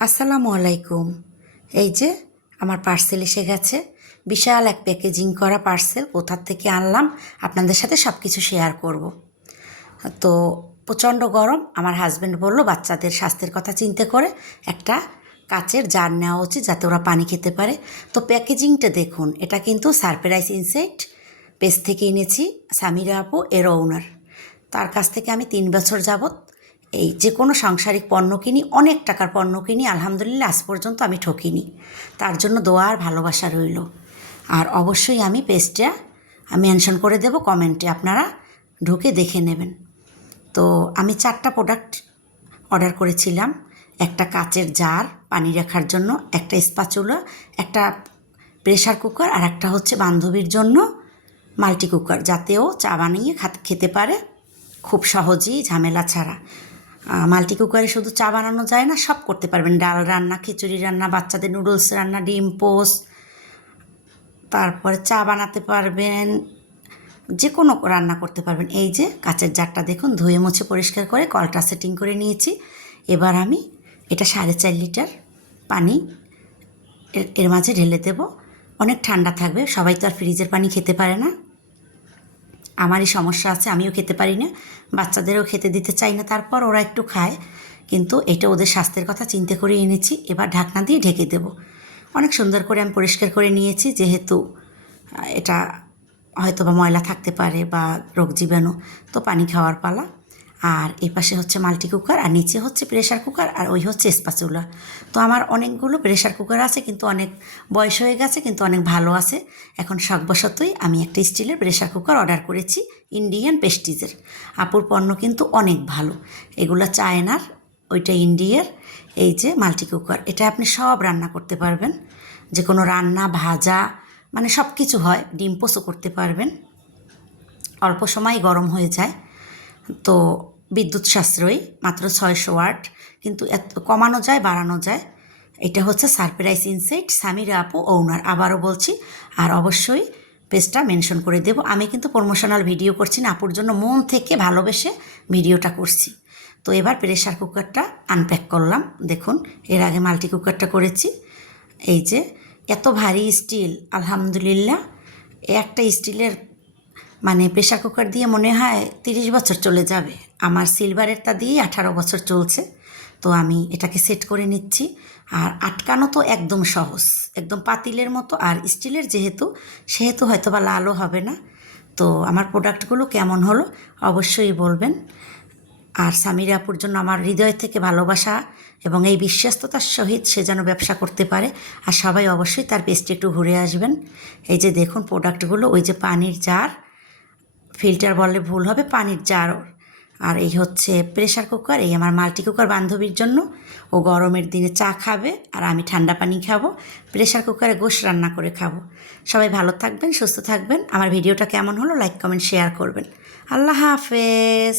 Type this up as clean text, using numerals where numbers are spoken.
আসসালামু আলাইকুম। এই যে আমার পার্সেল এসে গেছে, বিশাল এক প্যাকেজিং করা পার্সেল। কোথার থেকে আনলাম আপনাদের সাথে সব কিছু শেয়ার করব। তো প্রচণ্ড গরম, আমার হাজব্যান্ড বলল বাচ্চাদের স্বাস্থ্যের কথা চিন্তা করে একটা কাচের জার নেওয়া উচিত যাতে ওরা পানি খেতে পারে। তো প্যাকেজিংটা দেখুন, এটা কিন্তু সারপ্রাইজ ইনসেক্ট পেজ থেকে এনেছি, সামিরা আপু এর ওনার। তার কাছ থেকে আমি 3 বছর যাবৎ এই যে কোনো সাংসারিক পণ্য কিনি, অনেক টাকার পণ্য কিনি, আলহামদুলিল্লাহ আজ পর্যন্ত আমি ঠকিনি। তার জন্য দোয়া আর ভালোবাসা রইল। আর অবশ্যই আমি পেজটা মেনশন করে দেব কমেন্টে, আপনারা ঢুকে দেখে নেবেন। তো আমি 4টা প্রোডাক্ট অর্ডার করেছিলাম। একটা কাচের জার পানি রাখার জন্য, একটা স্প্যাচুলা, একটা প্রেশার কুকার, আর একটা হচ্ছে বান্ধবীর জন্য মাল্টি কুকার, যাতে ও চা বানিয়ে খেতে পারে খুব সহজেই, ঝামেলা ছাড়া। মাল্টি কুকারে শুধু চা বানানো যায় না, সব করতে পারবেন, ডাল রান্না, খিচুড়ি রান্না, বাচ্চাদের নুডলস রান্না, ডিম পোস্ট, তারপরে চা বানাতে পারবেন, যে কোনো রান্না করতে পারবেন। এই যে কাচের জারটা দেখুন, ধুয়ে মুছে পরিষ্কার করে কলটা সেটিং করে নিয়েছি। এবার আমি এটা 4.5 লিটার পানি এর মাঝে ঢেলে দেব। অনেক ঠান্ডা থাকবে, সবাই তো আর ফ্রিজের পানি খেতে পারে না। আমারই সমস্যা আছে, আমিও খেতে পারি না, বাচ্চাদেরও খেতে দিতে চাই না, তারপর ওরা একটু খায়, কিন্তু এটা ওদের স্বাস্থ্যের কথা চিন্তা করে এনেছি। এবার ঢাকনা দিয়ে ঢেকে দেব। অনেক সুন্দর করে আমি পরিষ্কার করে নিয়েছি, যেহেতু এটা হয়তো বা ময়লা থাকতে পারে বা রোগ জীবাণু, তো পানি খাওয়ার পালা। আর এই পাশে হচ্ছে মাল্টি কুকার, আর নিচে হচ্ছে প্রেশার কুকার, আর ওই হচ্ছে স্প্যাচুলা। তো আমার অনেকগুলো প্রেশার কুকার আছে, কিন্তু অনেক বয়স হয়ে গেছে, কিন্তু অনেক ভালো আছে। এখন শখবশতই আমি একটা স্টিলের প্রেশার কুকার অর্ডার করেছি, ইন্ডিয়ান প্রেস্টিজের। আপুর পণ্য কিন্তু অনেক ভালো, এগুলো চায়নার, ওইটা ইন্ডিয়ার। এই যে মাল্টি কুকার, এটা আপনি সব রান্না করতে পারবেন, যে কোনো রান্না, ভাজা, মানে সব কিছু হয়, ডিম পোস্টও করতে পারবেন। অল্প সময় গরম হয়ে যায়। তো বিদ্যুৎ সাশ্রয়ী, মাত্র 600 ওয়াট, কিন্তু এত কমানো যায়, বাড়ানো যায়। এটা হচ্ছে সারপ্রাইজ ইনসাইট, সামিরা আপু ওনার, আবারও বলছি। আর অবশ্যই পেজটা মেনশন করে দেব। আমি কিন্তু প্রমোশনাল ভিডিও করছি না, আপুর জন্য মন থেকে ভালোবেসে ভিডিওটা করছি। তো এবার প্রেশার কুকারটা আনপ্যাক করলাম। দেখুন, এর আগে মাল্টি কুকারটা করেছি। এই যে এত ভারী স্টিল, আলহামদুলিল্লাহ। একটা স্টিলের মানে প্রেশার কুকার দিয়ে মনে হয় 30 বছর চলে যাবে। আমার সিলভারেরটা দিয়েই 18 বছর চলছে। তো আমি এটাকে সেট করে নিচ্ছি। আর আটকানো তো একদম সহজ, একদম পাতিলের মতো। আর স্টিলের সেহেতু হয়তো বা লালও হবে না। তো আমার প্রোডাক্টগুলো কেমন হলো অবশ্যই বলবেন। আর সামিরা আপুর জন্য আমার হৃদয় থেকে ভালোবাসা, এবং এই বিশ্বস্ততার সহিত সে যেন ব্যবসা করতে পারে। আর সবাই অবশ্যই তার পেজটি একটু ঘুরে আসবেন। এই যে দেখুন প্রোডাক্টগুলো, ওই যে পানির জার, ফিল্টার বললে ভুল হবে, পানির জার। আর এই হচ্ছে প্রেশার কুকার, এই আমার মাল্টি কুকার বান্ধবীর জন্য, ও গরমের দিনে চা খাবে আর আমি ঠান্ডা পানি খাবো, প্রেশার কুকারে গোশ রান্না করে খাবো। সবাই ভালো থাকবেন, সুস্থ থাকবেন। আমার ভিডিওটা কেমন হলো লাইক, কমেন্ট, শেয়ার করবেন। আল্লাহ হাফেজ।